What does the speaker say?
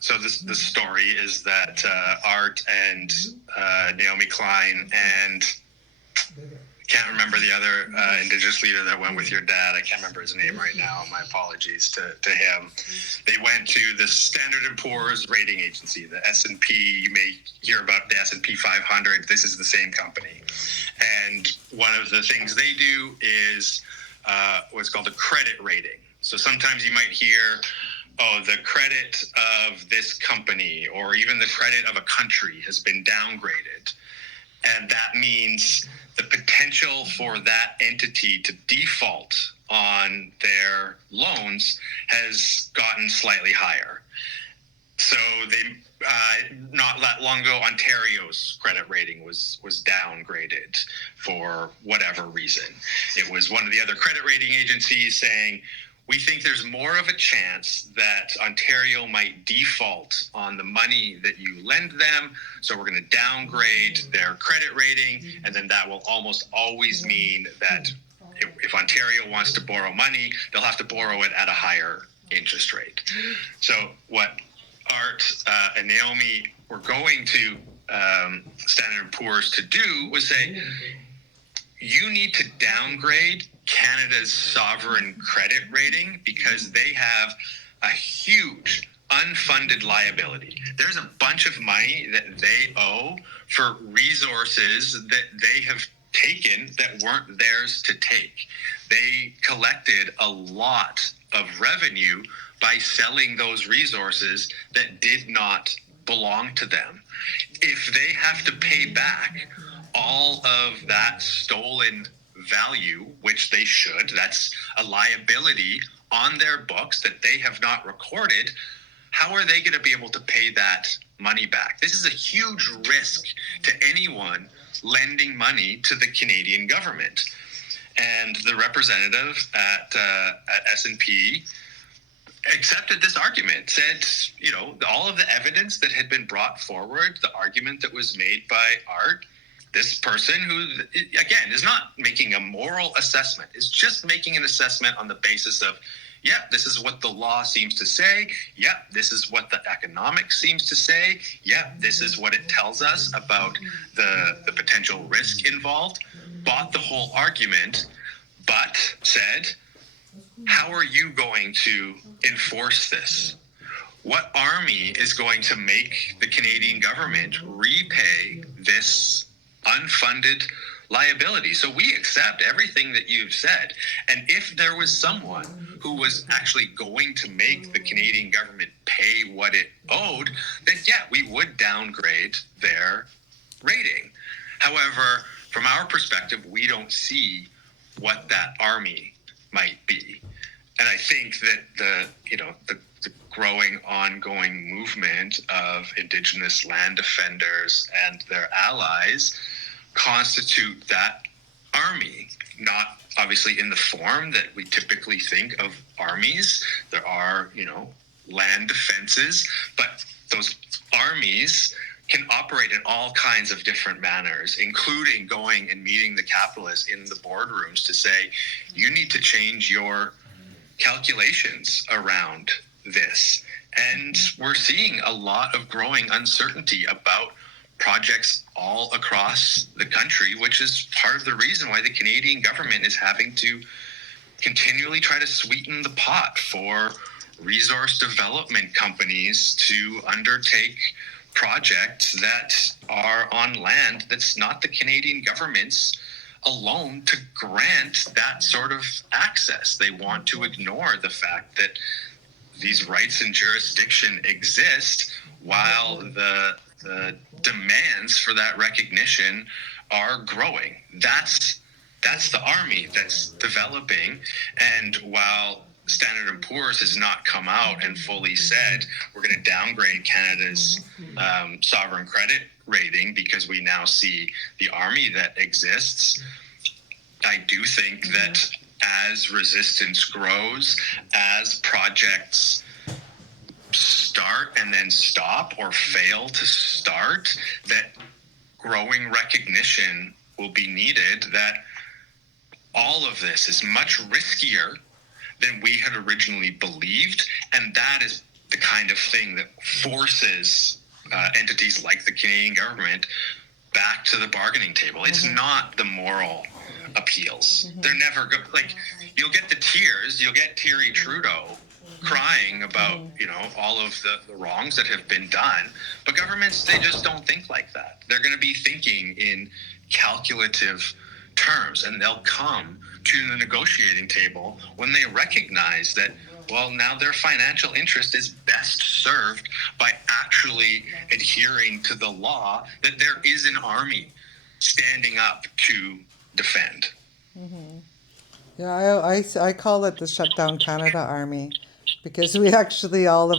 So the story is that Art and Naomi Klein and can't remember the other Indigenous leader that went with your dad. I can't remember his name right now. My apologies to him. They went to the Standard & Poor's rating agency, the S&P. You may hear about the S&P 500. This is the same company. And one of the things they do is what's called a credit rating. So sometimes you might hear, oh, the credit of this company or even the credit of a country has been downgraded. And that means the potential for that entity to default on their loans has gotten slightly higher. So they, not that long ago, Ontario's credit rating was downgraded for whatever reason. It was one of the other credit rating agencies saying, we think there's more of a chance that Ontario might default on the money that you lend them, so we're going to downgrade their credit rating, and then that will almost always mean that if Ontario wants to borrow money, they'll have to borrow it at a higher interest rate. So what Art and Naomi were going to Standard & Poor's to do was say, you need to downgrade Canada's sovereign credit rating because they have a huge unfunded liability. There's a bunch of money that they owe for resources that they have taken that weren't theirs to take. They collected a lot of revenue by selling those resources that did not belong to them. If they have to pay back all of that stolen value, which they should, that's a liability on their books that they have not recorded, how are they going to be able to pay that money back? This is a huge risk to anyone lending money to the Canadian government. And the representative at S&P accepted this argument, said, you know, all of the evidence that had been brought forward, the argument that was made by Art, this person who, again, is not making a moral assessment, is just making an assessment on the basis of, yep, this is what the law seems to say. Yep, this is what the economics seems to say. Yep, this is what it tells us about the potential risk involved. Bought the whole argument, but said, how are you going to enforce this? What army is going to make the Canadian government repay this unfunded liability? So we accept everything that you've said. And if there was someone who was actually going to make the Canadian government pay what it owed, then yeah, we would downgrade their rating. However, from our perspective, we don't see what that army might be. And I think that the growing, ongoing movement of Indigenous land defenders and their allies constitute that army, not obviously in the form that we typically think of armies. There are, land defenses, but those armies can operate in all kinds of different manners, including going and meeting the capitalists in the boardrooms to say, you need to change your calculations around this. And we're seeing a lot of growing uncertainty about projects all across the country, which is part of the reason why the Canadian government is having to continually try to sweeten the pot for resource development companies to undertake projects that are on land that's not the Canadian government's alone to grant that sort of access. They want to ignore the fact that these rights and jurisdiction exist while the demands for that recognition are growing. That's the army that's developing. And while Standard & Poor's has not come out and fully said we're going to downgrade Canada's sovereign credit rating because we now see the army that exists, I do think that as resistance grows, as projects start and then stop or fail to start, that growing recognition will be needed that all of this is much riskier than we had originally believed, and that is the kind of thing that forces entities like the Canadian government back to the bargaining table. It's not the moral appeals. They're never good. Like, you'll get the tears, you'll get Thierry Trudeau crying about, all of the wrongs that have been done. But governments, they just don't think like that. They're going to be thinking in calculative terms, and they'll come to the negotiating table when they recognize that, well, now their financial interest is best served by actually adhering to the law, that there is an army standing up to defend. Yeah, I call it the Shutdown Canada Army, because we actually, all of